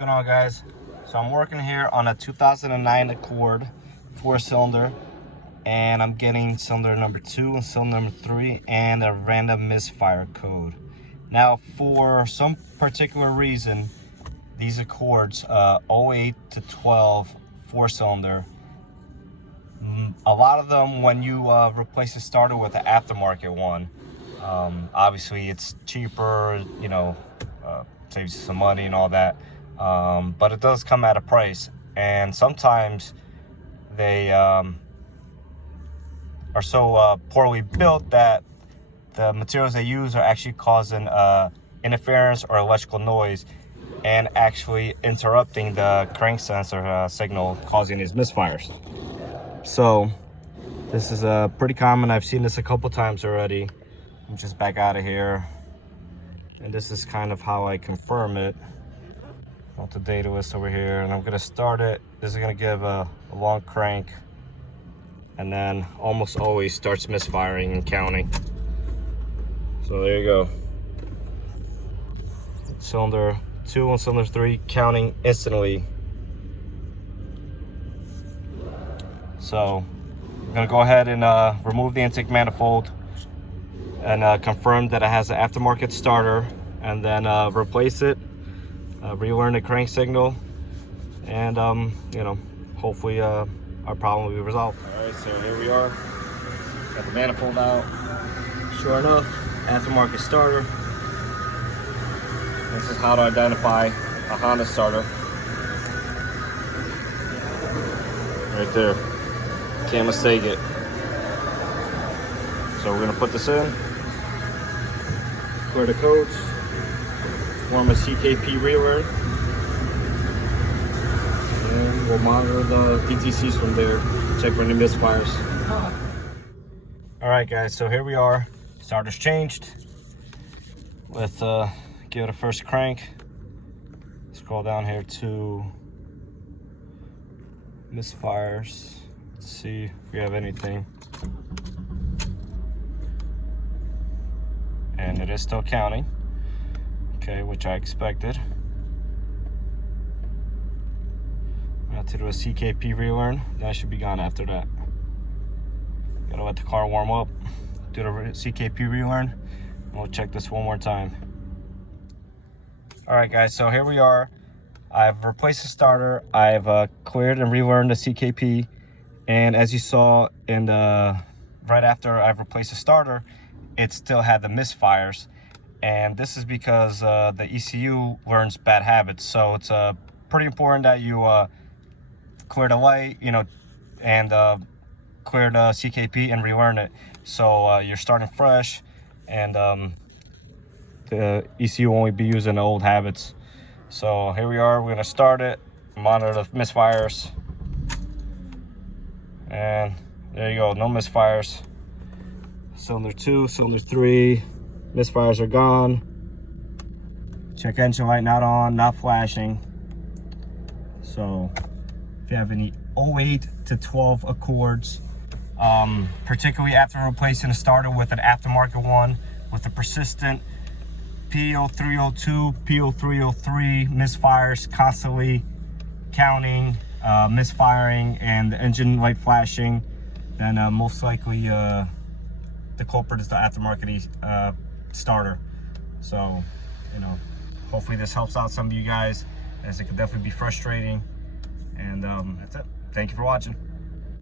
going on, guys? So I'm working here on a 2009 Accord 4-cylinder, and I'm getting cylinder number 2 and cylinder number 3 and a random misfire code. Now, for some particular reason, these Accords 08 to 12 4-cylinder, a lot of them, when you replace the starter with an aftermarket one, obviously it's cheaper, you know, saves you some money and all that, but it does come at a price. And sometimes they are so poorly built that the materials they use are actually causing interference or electrical noise and actually interrupting the crank sensor signal, causing these misfires. So this is pretty common. I've seen this a couple times already. I'm just back out of here, and this is kind of how I confirm it. Got the data list over here, and I'm gonna start it. This is gonna give a long crank, and then almost always starts misfiring and counting. So there you go. Cylinder 2 and cylinder 3 counting instantly. So I'm gonna go ahead and remove the intake manifold and confirm that it has an aftermarket starter, and then replace it, relearn the crank signal, and you know, hopefully our problem will be resolved. All right, so here we are. Got the manifold out. Sure enough, aftermarket starter. This is how to identify a Honda starter. Right there. Can't mistake it. So we're gonna put this in, clear the codes, form a CKP relearn, and we'll monitor the DTCs from there, check for any misfires. All right, guys, so here we are. Starter's changed. Let's give it a first crank. Scroll down here to misfires. Let's see if we have anything. And it is still counting. Okay, which I expected. I have to do a CKP relearn. That should be gone after that. Gotta let the car warm up. Do the CKP relearn. We'll check this one more time. All right, guys, so here we are. I've replaced the starter. I've cleared and relearned the CKP. And as you saw in the, right after I've replaced the starter, it still had the misfires. And this is because the ECU learns bad habits. So it's pretty important that you clear the light, you know, and clear the CKP and relearn it. So you're starting fresh, and the ECU won't be using the old habits. So here we are. We're gonna start it, monitor the misfires, and there you go. No misfires. Cylinder 2, cylinder 3, misfires are gone. Check engine light, not on, not flashing. So if you have any 08 to 12 Accords, particularly after replacing a starter with an aftermarket one with a persistent P0302, P0303 misfires, constantly counting, misfiring, and the engine light flashing, then most likely the culprit is the aftermarket starter. So, you know, hopefully this helps out some of you guys, as it could definitely be frustrating. And that's it. Thank you for watching.